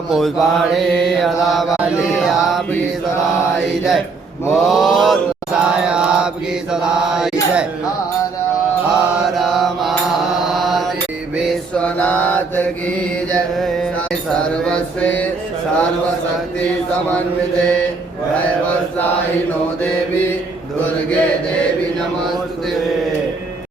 पुष्पाणे अलावाली आपकी सदाई जय। बोल साय आपकी सदाई जय। हर महादेव विश्वनाथ की जय। सर्वस्वे सर्वशक्ति समन्विते दैवस्ताहिनो देवी दुर्गे देवी नमस्ते।